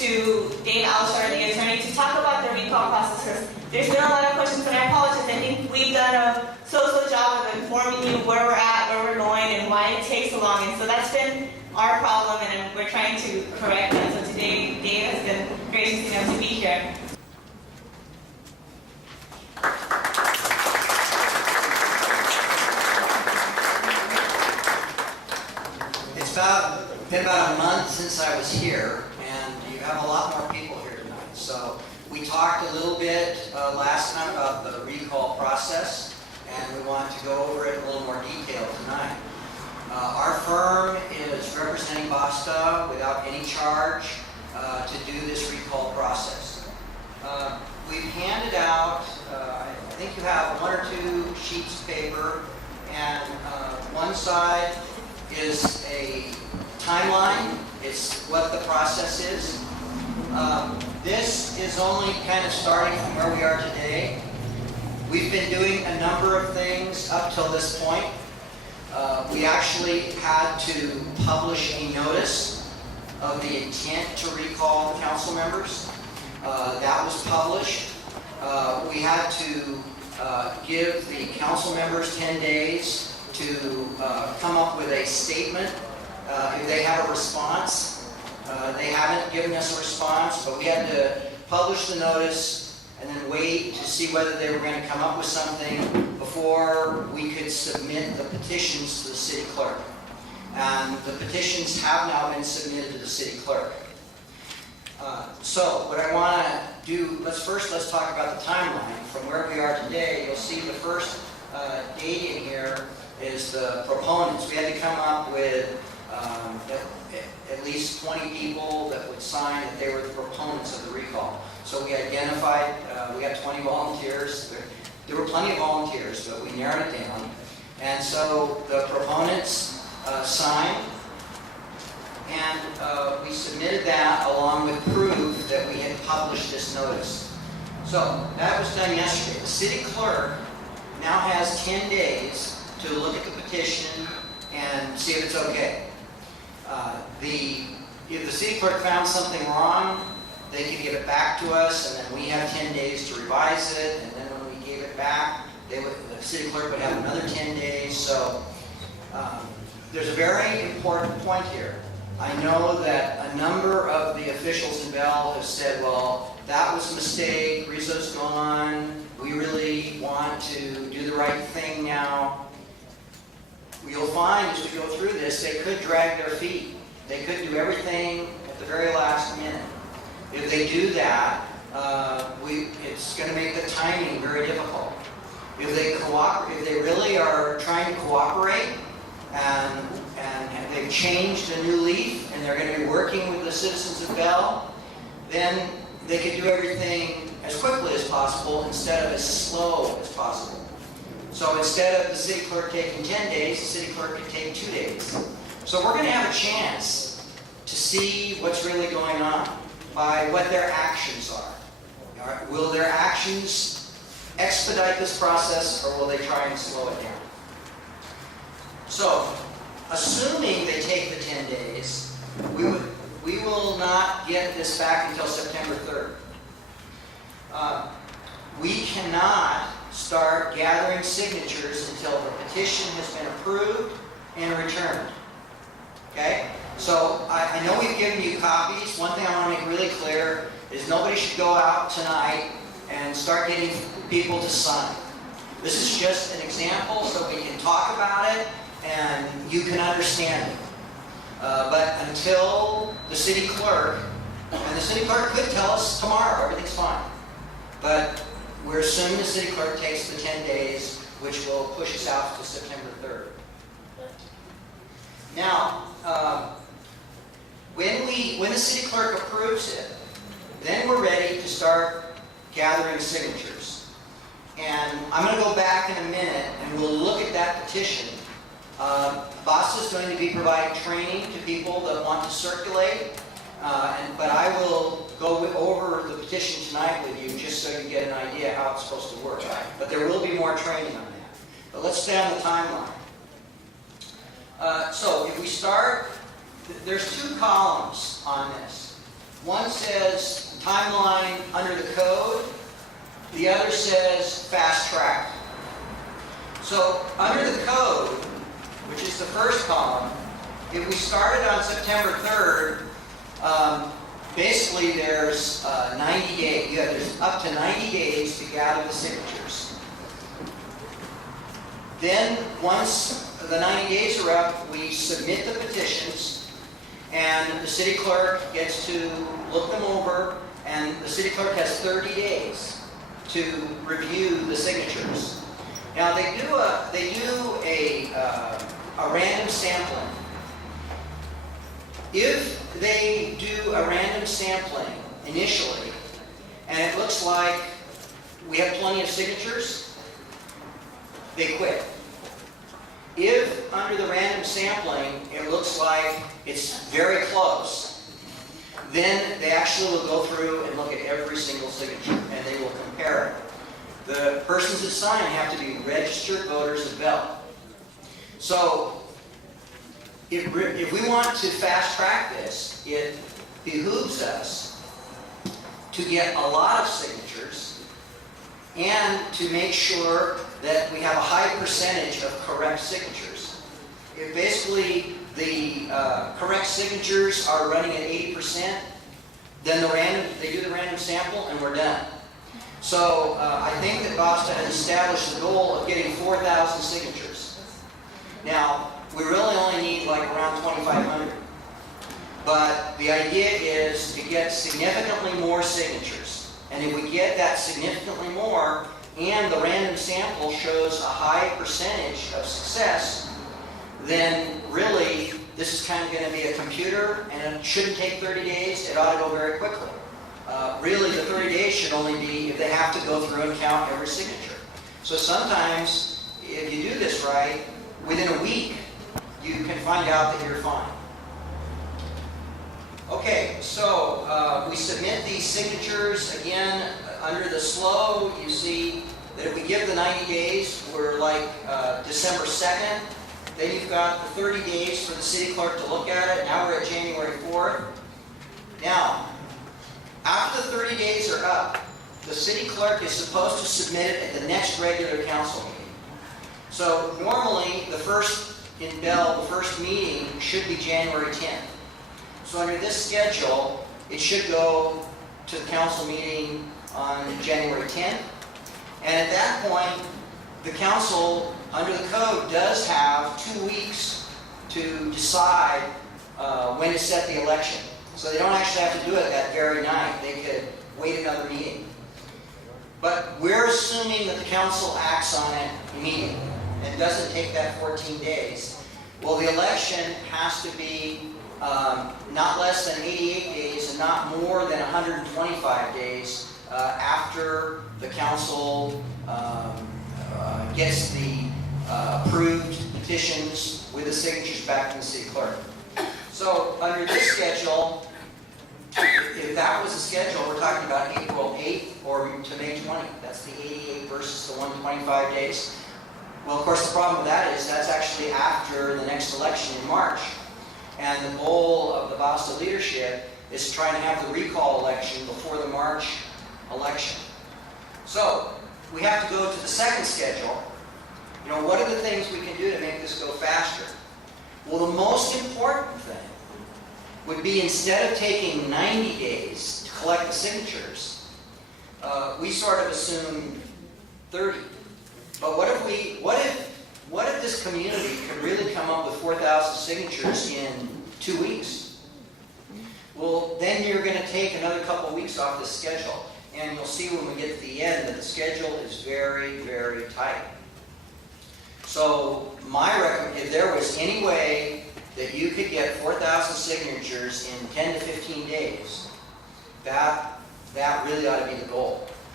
to David Aleshire, the attorney, to talk about the recall process, because there's been a lot of questions, and I apologize. I think we've done a so-so job of informing you where we're at, where we're going, and why it takes so long. And so that's been our problem, and we're trying to correct that. So today, Dave has been gracious enough to be here. It's been about a month since I was here, and you have a lot more people here tonight. So we talked a little bit last time about the recall process, and we want to go over it in a little more detail tonight. Our firm is representing BASTA without any charge to do this recall process. We've handed out, I think you have 1 or 2 sheets of paper, and one side is a timeline. It's what the process is. This is only kind of starting from where we are today. We've been doing a number of things up till this point. We actually had to publish a notice of the intent to recall the council members. That was published. We had to give the council members 10 days to come up with a statement if they have a response. They haven't given us a response, but we had to publish the notice and then wait to see whether they were going to come up with something before we could submit the petitions to the city clerk. And the petitions have now been submitted to the city clerk. So what I want to do, let's talk about the timeline. From where we are today, you'll see the first date in here is the proponents. We had to come up with at least 20 people that would sign that they were the proponents of the recall. So we identified, we got 20 volunteers. There were plenty of volunteers, but we narrowed it down. And so the proponents signed, and we submitted that along with proof that we had published this notice. So that was done yesterday. The city clerk now has 10 days to look at the petition and see if it's okay. If the city clerk found something wrong, they could give it back to us, and then we have 10 days to revise it, and then when we gave it back, the city clerk would have another 10 days. So there's a very important point here. I know that a number of the officials in Bell have said, well, that was a mistake, Rizzo's gone, we really want to do the right thing now. You'll find as we go through this, they could drag their feet. They could do everything at the very last minute. If they do that, it's going to make the timing very difficult. If they really are trying to cooperate and they've changed a new leaf and they're going to be working with the citizens of Bell, then they could do everything as quickly as possible instead of as slow as possible. So instead of the city clerk taking 10 days, the city clerk could take 2 days. So we're going to have a chance to see what's really going on by what their actions are. All right, will their actions expedite this process, or will they try and slow it down? So, assuming they take the 10 days, we will not get this back until September 3rd. We cannot start gathering signatures until the petition has been approved and returned. Okay? So I know we've given you copies. One thing I want to make really clear is nobody should go out tonight and start getting people to sign. This is just an example so we can talk about it and you can understand it. But until the city clerk, and the city clerk could tell us tomorrow, everything's fine. But we're assuming the city clerk takes the 10 days, which will push us out to September 3rd. Now, when the city clerk approves it, then we're ready to start gathering signatures. And I'm going to go back in a minute and we'll look at that petition. BASTA is going to be providing training to people that want to circulate, but I will go over the petition tonight with you just so you get an idea how it's supposed to work. But there will be more training on that. But let's stay on the timeline. So if we start, there's 2 columns on this. One says timeline under the code, the other says fast track. So under the code, which is the first column, if we started on September 3rd, basically there's 90 days. There's up to 90 days to gather the signatures. Then once the 90 days are up, we submit the petitions, and the city clerk gets to look them over, and the city clerk has 30 days to review the signatures. Now they do a random sampling. If they do a random sampling initially, and it looks like we have plenty of signatures, they quit. If under the random sampling it looks like it's very close, then they actually will go through and look at every single signature, and they will compare it. The persons that sign have to be registered voters of Bell. So if we want to fast track this, it behooves us to get a lot of signatures and to make sure that we have a high percentage of correct signatures. If basically the correct signatures are running at 80%, then they do the random sample and we're done. So I think that BASTA has established the goal of getting 4,000 signatures. Now, we really only need like around 2,500. But the idea is to get significantly more signatures. And if we get that significantly more, and the random sample shows a high percentage of success, then really this is kind of going to be a computer, and it shouldn't take 30 days. It ought to go very quickly. Really, the 30 days should only be if they have to go through and count every signature. So sometimes, if you do this right, within a week, you can find out that you're fine. Okay, so we submit these signatures. Again, under the slow, you see that if we give the 90 days, we're like December 2nd. Then you've got the 30 days for the city clerk to look at it. Now we're at January 4th. Now, after the 30 days are up, the city clerk is supposed to submit it at the next regular council meeting. So normally, the first meeting should be January 10th. So under this schedule, it should go to the council meeting on January 10th. And at that point, the council, under the code, does have 2 weeks to decide when to set the election. So they don't actually have to do it that very night. They could wait another meeting. But we're assuming that the council acts on it immediately and doesn't take that 14 days. Well, the election has to be not less than 88 days and not more than 125 days after the council gets the approved petitions with the signatures back from the city clerk. So under this schedule, if that was the schedule, we're talking about April 8th or to May 20th. That's the 88 versus the 125 days. Well, of course, the problem with that is that's actually after the next election in March. And the goal of the BASTA leadership is to try and have the recall election before the March election. So we have to go to the second schedule. You know, what are the things we can do to make this go faster? Well, the most important thing would be, instead of taking 90 days to collect the signatures, we sort of assume 30. But what if this community could really come up with 4,000 signatures in 2 weeks? Well, then you're going to take another couple weeks off the schedule. And you'll see when we get to the end that the schedule is very, very tight. So if there was any way that you could get 4,000 signatures in 10 to 15 days, that really ought to be the goal.